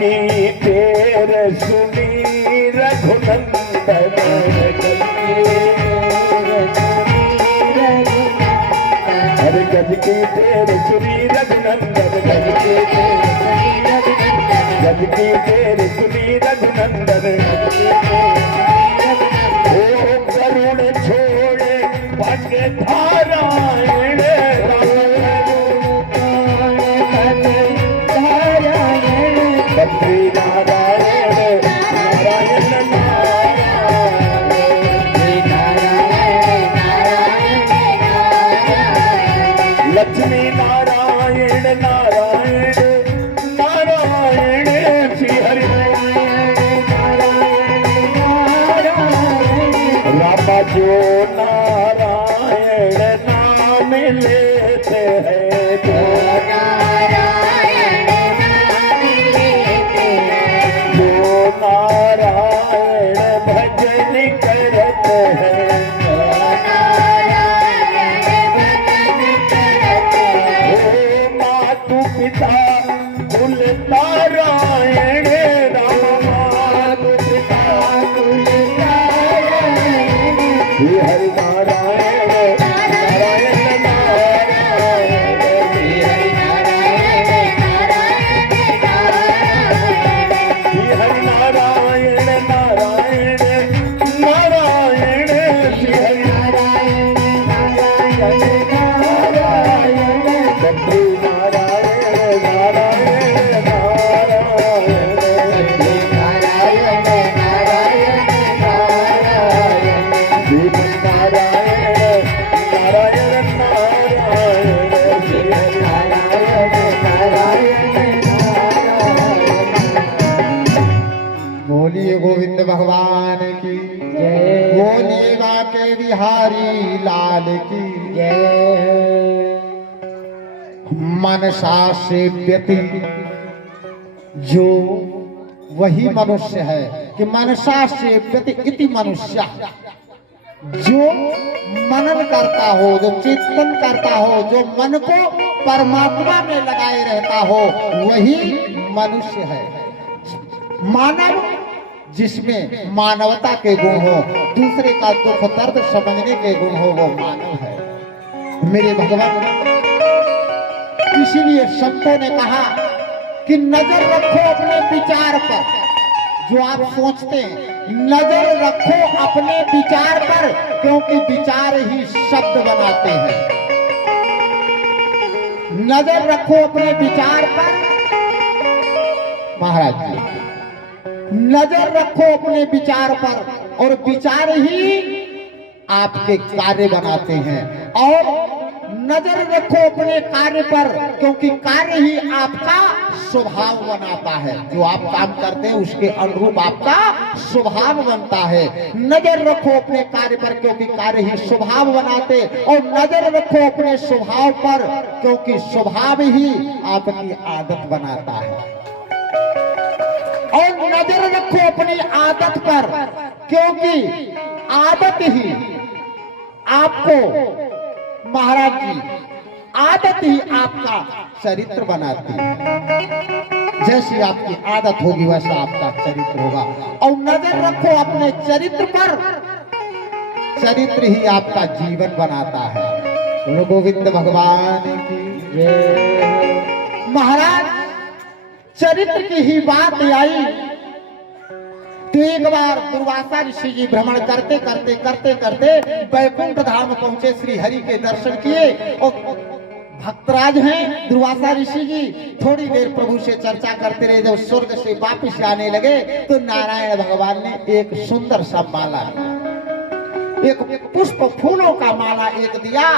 की तेर सुनी रघुनंदन, अरे गज की तेर सुनी रघुनंदन, गज की तेर सुनी रघुनंदन। ओ करुण छोड़े भाग्य धारायण, बद्री नारायण नारायण नारायण, लक्ष्मी नारायण नारायण नारायण, श्री हरि रामा जो नारायण नाम लेते हैं, जो नारायण भजन करते हैं, ओ मातु पिता कुल नारायण, राम मातु पिता कुल नारायण, श्री हरि नारायण नारायण नारायण, श्री हरि नारायण श्री हरि नारायण नारायण नारायण, श्री हरि नारायण नारायण, बद्री नारायण नारायण नारायण, बद्री नारायण नारायण नारायण, दीप नारायण नारायण नारायण, श्री हरि नारायण नारायण नारायण। बोलिए गोविंद भगवान की जय, बोलिए बाके बिहारी लाल की जय। मनसा से व्यति जो वही मनुष्य है कि मनसा से व्यति इति मनुष्य, जो मनन करता हो, जो चिंतन करता हो, जो मन को परमात्मा में लगाए रहता हो, वही मनुष्य है। मानव जिसमें मानवता के गुण हो, दूसरे का दुख दर्द समझने के गुण हो, वो मानव है। मेरे भगवान, इसीलिए संतों ने कहा कि नजर रखो अपने विचार पर, जो आप सोचते हैं नजर रखो अपने विचार पर, क्योंकि विचार ही शब्द बनाते हैं। नजर रखो अपने विचार पर, महाराज जी, नजर रखो अपने विचार पर, और विचार ही आपके कार्य बनाते हैं। और नजर रखो अपने कार्य पर, क्योंकि कार्य ही आपका स्वभाव बनाता है। जो आप काम करते हैं उसके अनुरूप आपका स्वभाव बनता है। नजर रखो अपने कार्य पर, क्योंकि कार्य ही स्वभाव बनाते, और नजर रखो अपने स्वभाव पर, क्योंकि स्वभाव ही आपकी आदत बनाता है। और नजर रखो अपनी आदत पर, क्योंकि आदत ही आपको, महाराज जी, आदत ही आपका चरित्र बनाती है। जैसी आपकी आदत होगी वैसा आपका चरित्र होगा। और नजर रखो अपने चरित्र पर, चरित्र ही आपका जीवन बनाता है। बोलो गोविंद भगवान की जय। महाराज, चरित्र की ही बात आई तो एक बार दुर्वासा ऋषि जी भ्रमण करते करते करते करते वैकुंठ धाम पहुंचे, श्री हरि के दर्शन किए। और भक्तराज हैं दुर्वासा ऋषि जी, थोड़ी देर प्रभु से चर्चा करते रहे। जब स्वर्ग से वापस आने लगे तो नारायण भगवान ने एक सुंदर सा माला, एक पुष्प फूलों का माला एक दिया।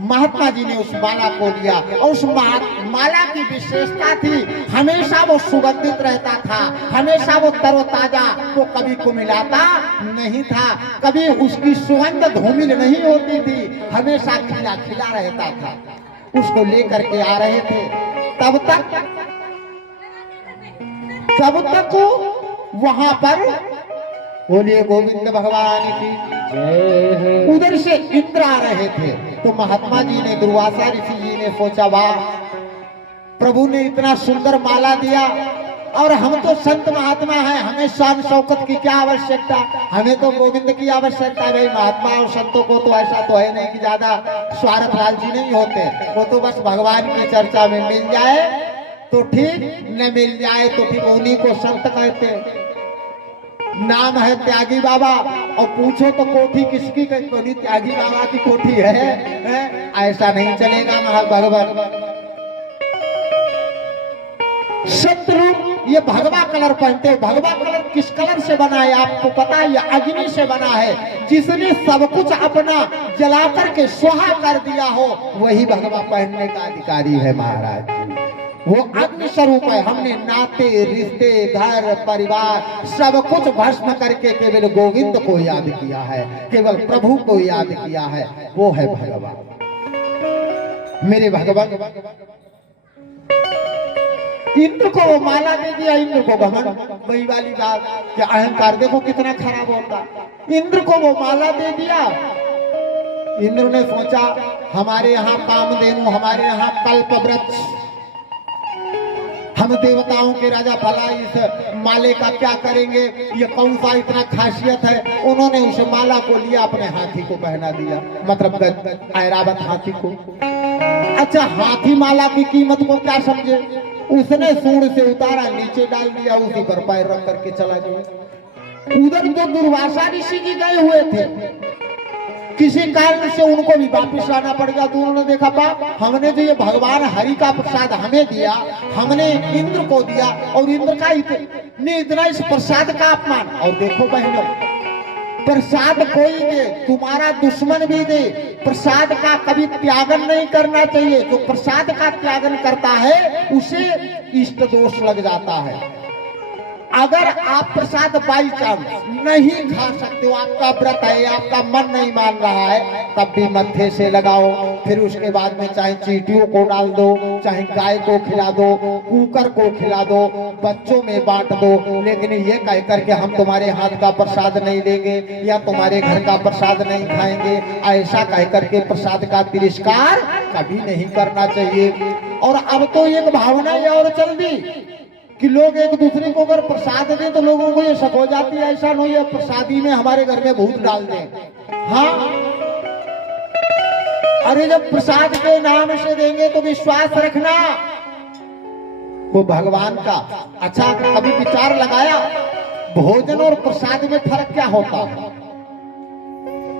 महात्मा जी ने उस माला को लिया, और उस माला की विशेषता थी, हमेशा वो सुगंधित रहता था, हमेशा वो तरोताजा, वो कभी कुमिलाता नहीं था, कभी उसकी सुगंध धूमिल नहीं होती थी, हमेशा खिला खिला रहता था। उसको लेकर के आ रहे थे, तब तक वहां पर, बोलिए गोविंद भगवान की जय, उधर से इंद्र आ रहे थे। तो महात्मा जी ने, दुर्वासा ऋषि जी ने सोचा, वाह, प्रभु ने इतना सुंदर माला दिया, और हम तो संत महात्मा हैं, हमें शान शौकत की क्या आवश्यकता, हमें तो गोविंद की आवश्यकता है। भाई महात्मा और संतों को तो ऐसा तो है नहीं कि ज्यादा स्वार्थ लालची नहीं होते, वो तो बस भगवान की चर्चा में मिल जाए तो ठीक, न मिल जाए तो ठीक, उन्हीं को संत कहते हैं। नाम है त्यागी बाबा और पूछो तो कोठी किसकी, कोई त्यागी बाबा की कोठी है? ऐसा नहीं चलेगा महाभगवान। शत्रु ये भगवा कलर पहनते हैं। भगवा कलर किस कलर से बना है आपको पता है? ये अग्नि से बना है। जिसने सब कुछ अपना जला करके स्वाहा कर दिया हो वही भगवा पहनने का अधिकारी है महाराज। वो अग्नि स्वरूप है। हमने नाते रिश्ते घर परिवार सब कुछ भस्म करके केवल गोविंद को याद किया है, केवल प्रभु को याद किया है, वो है भगवान। मेरे भगवान इंद्र को वो माला दे दिया, इंद्र को घमंड, वही वाली बात कि अहंकार देखो कितना खराब होता। इंद्र को वो माला दे दिया। इंद्र ने सोचा हमारे यहाँ कामधेनु, हमारे यहाँ कल्पवृक्ष, हम देवताओं के राजा भला इस माले का क्या करेंगे, ये कौन सा इतना खासियत है। उन्होंने उस माला को लिया, अपने हाथी को पहना दिया, मतलब ऐरावत हाथी को। अच्छा, हाथी माला की कीमत को क्या समझे, उसने सूंड से उतारा, नीचे डाल दिया, उसी पर पैर रख करके चला गया। उधर जो दुर्वासा ऋषि जी गए हुए थे, किसी कारण से उनको भी वापिस आना पड़ गया। तो उन्होंने देखा बाप, हमने जो ये भगवान हरि का प्रसाद हमें दिया, हमने इंद्र को दिया, और इंद्र का इतना इस प्रसाद का अपमान। और देखो बहनों, प्रसाद कोई दे, तुम्हारा दुश्मन भी दे, प्रसाद का कभी त्यागन नहीं करना चाहिए। जो प्रसाद का त्यागन करता है उसे इष्ट दोष लग जाता है। अगर आप प्रसाद बाई चांस नहीं खा सकते हो, आपका व्रत है, आपका मन नहीं मान रहा है, तब भी मत्थे से लगाओ। फिर उसके बाद में चाहे चींटियों को डाल दो, चाहे गाय को खिला दो, कुकर को खिला दो, बच्चों में बांट दो, लेकिन ये कह करके हम तुम्हारे हाथ का प्रसाद नहीं लेंगे या तुम्हारे घर का प्रसाद नहीं खाएंगे, ऐसा कह करके प्रसाद का तिरस्कार कभी नहीं करना चाहिए। और अब तो एक भावना ये और चल दी कि लोग एक दूसरे को अगर प्रसाद दें तो लोगों को ये शक हो जाती है, ऐसा नहीं है प्रसादी में हमारे घर में भूत डाल दें। हाँ, अरे जब प्रसाद के नाम से देंगे तो विश्वास रखना वो भगवान का। अच्छा, कभी विचार लगाया भोजन और प्रसाद में फर्क क्या होता है?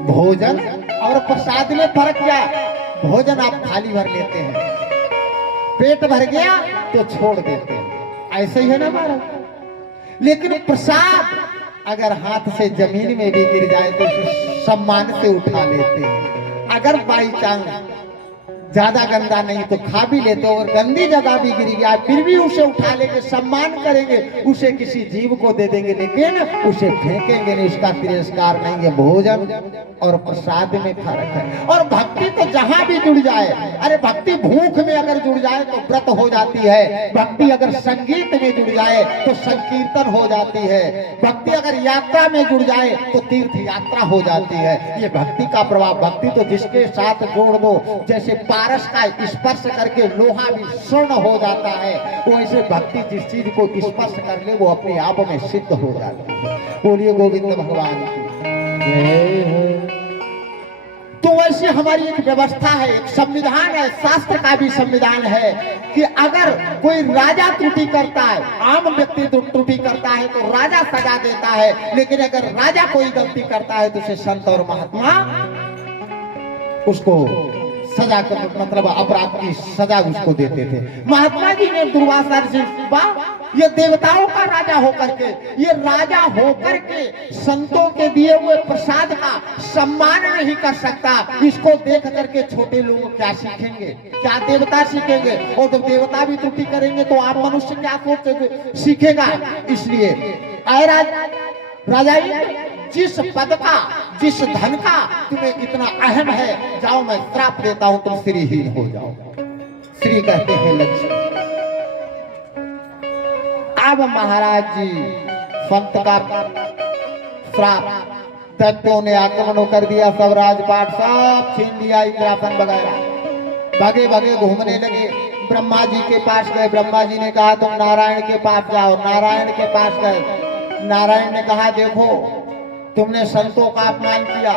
भोजन और प्रसाद में फर्क क्या? भोजन आप थाली भर लेते हैं, पेट भर गया तो छोड़ देते हैं, ऐसे ही है ना महाराज। लेकिन प्रसाद अगर हाथ से जमीन में भी गिर जाए तो उसे सम्मान से उठा लेते हैं। अगर बाई चांस ज्यादा गंदा नहीं तो खा भी लेते हो, और गंदी जगह भी गिर गया फिर भी उसे उठा लेंगे, सम्मान करेंगे, उसे किसी जीव को दे देंगे, लेकिन उसे फेंकेंगे नहीं, उसका तिरस्कार नहीं है। भोजन और प्रसाद में फर्क है। और भक्ति तो जहां भी जुड़ जाए, अरे भक्ति भूख में अगर जुड़ जाए तो व्रत हो जाती है, भक्ति अगर संगीत में जुड़ जाए तो संकीर्तन हो जाती है, भक्ति अगर यात्रा में जुड़ जाए तो तीर्थ यात्रा हो जाती है। ये भक्ति का प्रभाव। भक्ति तो जिसके साथ जोड़ दो, जैसे पारस का स्पर्श करके लोहा भी स्वर्ण हो जाता है, वो ऐसे भक्ति जिस चीज को स्पर्श कर ले वो अपने आप में सिद्ध हो जाती है। बोलिए गोविंद भगवान की। तो वैसे हमारी एक व्यवस्था है, एक संविधान है, शास्त्र का भी संविधान है कि अगर कोई राजा त्रुटि करता है, आम व्यक्ति त्रुटि करता है तो राजा सजा देता है, लेकिन अगर राजा कोई गलती करता है तो उसे संत और महात्मा उसको सजा कर, मतलब अपराध की सजा उसको देते थे। महात्मा जी ने दुर्वासा ऋषि, ये देवताओं का राजा होकर के, ये राजा होकर के संतों के दिए हुए प्रसाद का सम्मान नहीं कर सकता, इसको देख करके छोटे लोग क्या सीखेंगे, क्या देवता सीखेंगे? और जब देवता भी त्रुटि करेंगे तो आप मनुष्य क्या सोच सीखेगा? इसलिए राजा जिस पद का, जिस धन का तुम्हें इतना अहम है, जाओ मैं श्राप देता हूं, तुम श्रीहीन हो जाओ। श्री कहते हैं लक्ष्मी। अब महाराज जी संत का श्राप, दैत्यों ने आक्रमण कर दिया, सब राजपाट सब छीन लिया, इंद्रासन वगैरह। भागे भागे घूमने लगे। ब्रह्मा जी के पास गए। ब्रह्मा जी ने कहा तुम नारायण के पास जाओ। नारायण के पास गए। नारायण ने कहा देखो तुमने संतों का अपमान किया,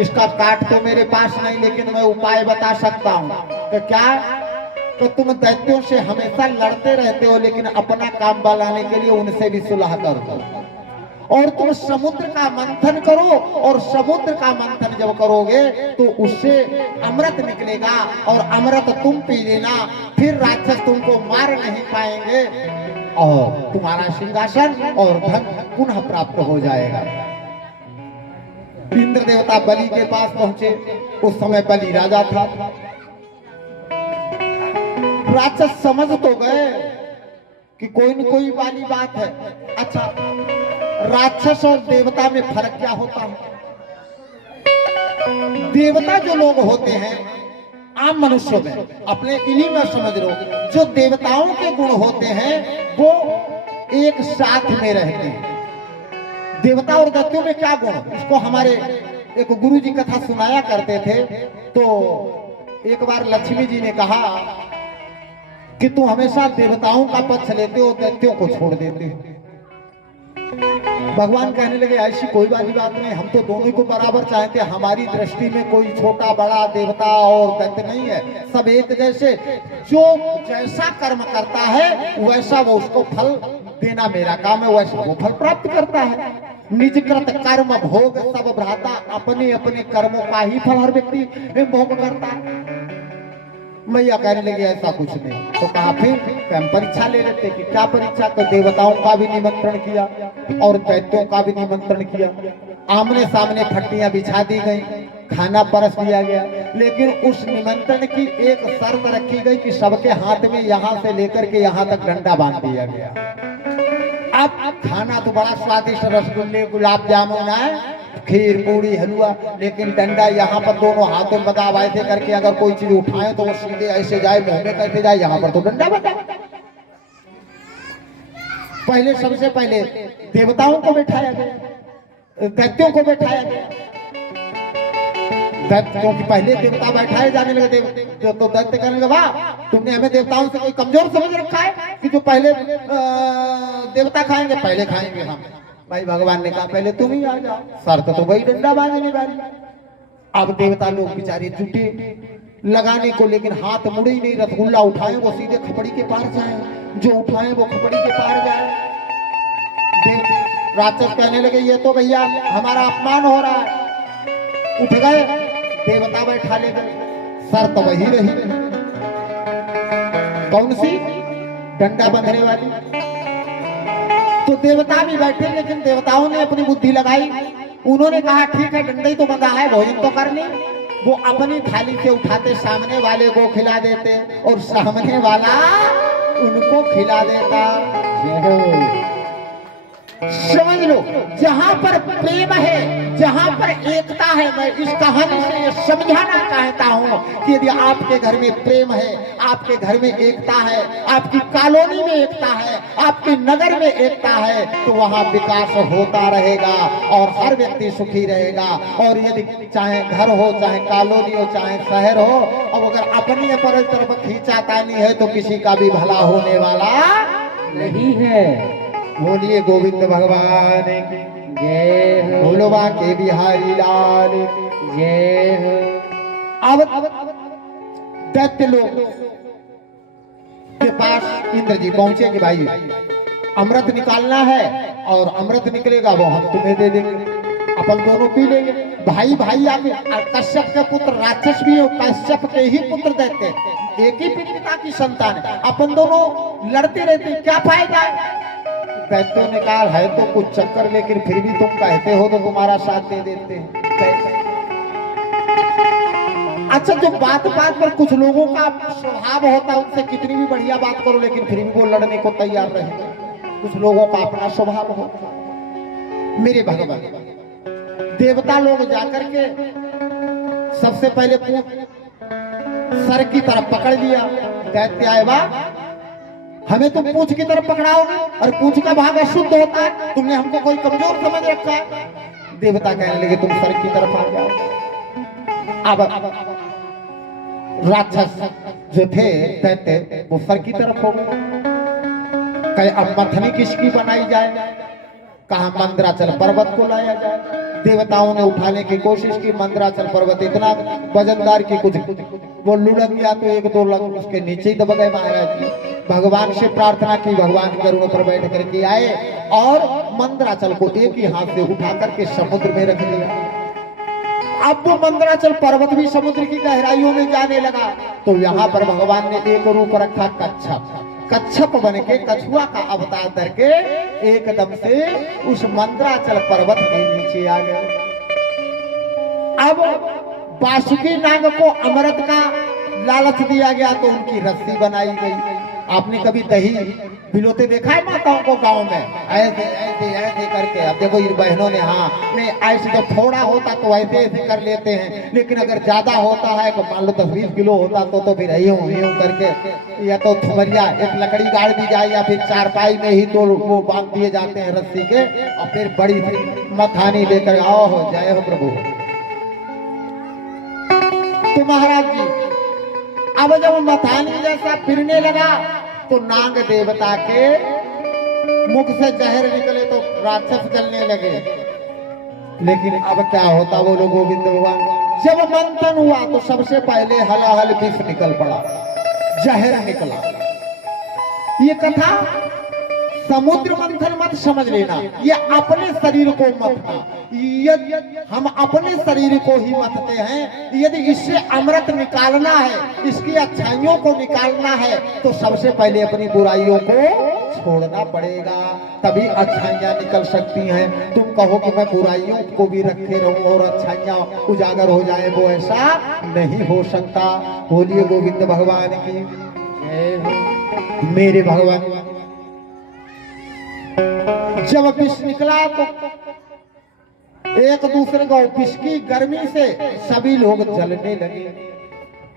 इसका काट तो मेरे पास नहीं, लेकिन मैं उपाय बता सकता हूँ। तो क्या? तो तुम दैत्यों से हमेशा लड़ते रहते हो, लेकिन अपना काम बनाने के लिए उनसे भी सुलह कर दो। और तुम समुद्र का मंथन करो, और समुद्र का मंथन जब करोगे तो उससे अमृत निकलेगा, और अमृत तुम पी लेना। फिर राक्षस तुमको मार नहीं पाएंगे, और तुम्हारा सिंहासन और धन पुनः प्राप्त हो जाएगा। इंद्र देवता बलि के पास पहुंचे। उस समय बलि राजा था। राक्षस समझ तो गए कि कोई न कोई वाली बात है। अच्छा, राक्षस और देवता में फर्क क्या होता है? देवता जो लोग होते हैं आम मनुष्यों में, अपने इन्हीं में समझ लो, जो देवताओं के गुण होते हैं वो एक साथ में रहते हैं। देवता और दैत्यों में क्या गुण? इसको हमारे एक गुरु जी कथा सुनाया करते थे। तो एक बार लक्ष्मी जी ने कहा कि तू हमेशा देवताओं का पक्ष लेते हो, दैत्यों को छोड़ देते हो। भगवान कहने लगे ऐसी कोई वाली बात नहीं, हम तो दोनों को बराबर चाहते हैं। हमारी दृष्टि में कोई छोटा बड़ा देवता और दैत्य नहीं है, सब एक जैसे। जो जैसा कर्म करता है वैसा वो उसको फल देना मेरा काम है, वैसा वो फल प्राप्त करता है। निज कृत कर्म भोग सब भ्राता, अपने अपने कर्मों का ही फल हर व्यक्ति भोग करता है। मैया कहने लगी ऐसा कुछ नहीं। तो कहा फिर हम परीक्षा ले लेते कि क्या परीक्षा? तो देवताओं का भी निमंत्रण किया और दैत्यों का भी निमंत्रण किया। आमने सामने फट्टियां बिछा दी गई, खाना परस दिया गया, लेकिन उस निमंत्रण की एक शर्त रखी गई कि सबके हाथ में यहाँ से लेकर के यहाँ तक डंडा बांध दिया गया। अब खाना तो बड़ा स्वादिष्ट, रसगुल्ले गुलाब जामुन है, खीर पूरी हलवा, लेकिन डंडा यहाँ पर दोनों हाथों में बता ऐसे करके अगर कोई चीज उठाए तो वो सीधे ऐसे जाए, मुंह में कैसे जाए, यहाँ पर तो डंडा बता। पहले सबसे पहले देवताओं को बैठाया गया, दैत्यों को बैठाया गया। क्योंकि पहले देवता बैठाए जाने लगे, तो दैत्य कहने लगे वाह तुमने हमें देवताओं से कोई कमजोर समझ रखा है कि जो पहले देवता खाएंगे, पहले खाएंगे हम। भाई भगवान ने कहा पहले तुम ही आ जाओ, शर्त तो वही डंडा बांधने वाली। अब देवता लोग बेचारे जुटे लगाने को, लेकिन हाथ मुड़े ही नहीं। रसगुल्ला उठाए वो सीधे खपड़ी के पार जाए, जो उठाए वो खपड़ी के पार जाए। राक्षस कहने लगे ये तो भैया हमारा अपमान हो रहा है। उठ गए, देवता बैठा ले गए, शर्त वही रही। कौन सी? डंडा बंधने वाली। तो देवता भी बैठे, लेकिन देवताओं ने अपनी बुद्धि लगाई। उन्होंने कहा ठीक है डंडा ही तो बंधा है, भोजन तो करनी। वो अपनी थाली से उठाते सामने वाले को खिला देते और सामने वाला उनको खिला देता। समझ लो, जहां पर प्रेम है, जहां पर एकता है। मैं इस कहानी से ये समझाना चाहता हूं कि यदि आपके घर में प्रेम है, आपके घर में एकता है, आपकी कॉलोनी में एकता है, आपके नगर में एकता है, तो वहां विकास होता रहेगा और हर व्यक्ति सुखी रहेगा। और यदि चाहे घर हो, चाहे कॉलोनी हो, चाहे शहर हो, और अगर अपनी अपनी तरफ खींचातानी है तो किसी का भी भला होने वाला नहीं है। बोलिए गोविंद भगवान की जय हो, भोलवा के बिहारी लाल जय हो। अब दैत्य लोग के पास इंद्र जी पहुंचे कि भाई अमृत निकालना है, और अमृत निकलेगा वो हम तुम्हें दे देंगे, अपन दोनों पी लेंगे। भाई भाई आगे। कश्यप के पुत्र राक्षस भी हो, कश्यप के ही पुत्र दैत्य, एक ही पिता की संतान है, अपन दोनों लड़ते रहते, क्या फायदा? दैत्यों ने कहा है तो कुछ चक्कर, लेकिन फिर भी तुम कहते हो तो तुम्हारा साथ दे देते हैं। अच्छा, जो बात बात पर कुछ लोगों का स्वभाव होता है, उनसे कितनी भी बढ़िया बात करो लेकिन फिर भी वो लड़ने को तैयार रहेंगे। कुछ लोगों का अपना स्वभाव होता है। मेरे भगवान, देवता लोग जाकर के सबसे पहले सर की तरफ पकड़ लिया। दैत्य आए बा हमें तुम पूंछ की तरफ पकड़ाओगे, और पूंछ का भाग अशुद्ध होता है, तुमने हमको कोई कमजोर समझ रखा है। देवता कहने लगे तुम सर की तरफ आ जाओ। अब राक्षस जो थे दैत्य वो सर की तरफ हो गए। कहे अब मथनी किसकी बनाई जाए, कहा मंदराचल पर्वत को लाया जाए। देवताओं ने उठाने की कोशिश की, मंदराचल पर्वत इतना वजनदार की कुछ वो लुढ़क गया तो एक दो लग उसके नीचे ही दब गए महाराज जी। भगवान से प्रार्थना की, भगवान गरुड़ पर बैठ करके आए और मंदराचल को एक ही हाथ से उठा करके समुद्र में रख दिया। अब वो मंदराचल पर्वत भी समुद्र की गहराइयों में जाने लगा। तो यहाँ पर भगवान ने एक रूप रखा कच्छप, कच्छप बन के कछुआ का अवतार करके एकदम से उस मंदराचल पर्वत के नीचे आ गए। अब बासुकी नाग को अमृत का लालच दिया गया तो उनकी रस्सी बनाई गई। आपने कभी दही भिलोते देखा है माताओं को गांव में, ऐसे ऐसे ऐसे करके। अब देखो इन बहनों ने, हाँ नहीं ऐसे जब थोड़ा होता तो ऐसे ऐसे कर लेते हैं, लेकिन अगर ज्यादा होता है तो मान लो 10-20 किलो होता तो फिर यूं करके या तो थुमरिया एक लकड़ी गाड़ दी जाए या फिर चारपाई में ही तो वो बांध दिए जाते हैं रस्सी के, और फिर बड़ी मथानी लेकर आओ हो जय हो प्रभु। तो महाराज जी अब जब मथानी जैसा फिरने लगा तो नाग देवता के मुख से जहर निकले तो राक्षस जलने लगे। लेकिन अब क्या होता बोलो गोविंद भगवान, जब मंथन हुआ तो सबसे पहले हलाहल विष निकल पड़ा, जहर निकला। ये कथा समुद्र मंथन मत समझ लेना, ये अपने शरीर को मतना। यदि हम अपने शरीर को ही मथते हैं, यदि इससे अमृत निकालना है, इसकी अच्छाइयों को निकालना है तो सबसे पहले अपनी बुराइयों को छोड़ना पड़ेगा, तभी अच्छाइयां निकल सकती हैं। तुम कहो कि मैं बुराइयों को भी रखे रहूं और अच्छाइयां उजागर हो जाए, वो ऐसा नहीं हो सकता। बोलिए गोविंद भगवान की मेरे भगवान। जब विष निकला तो एक दूसरे को विष की गर्मी से सभी लोग जलने लगे।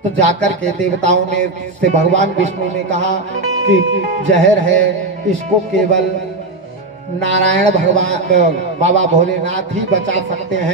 तो जाकर के देवताओं ने से भगवान विष्णु ने कहा कि जहर है, इसको केवल नारायण भगवान बाबा भोलेनाथ ही बचा सकते हैं।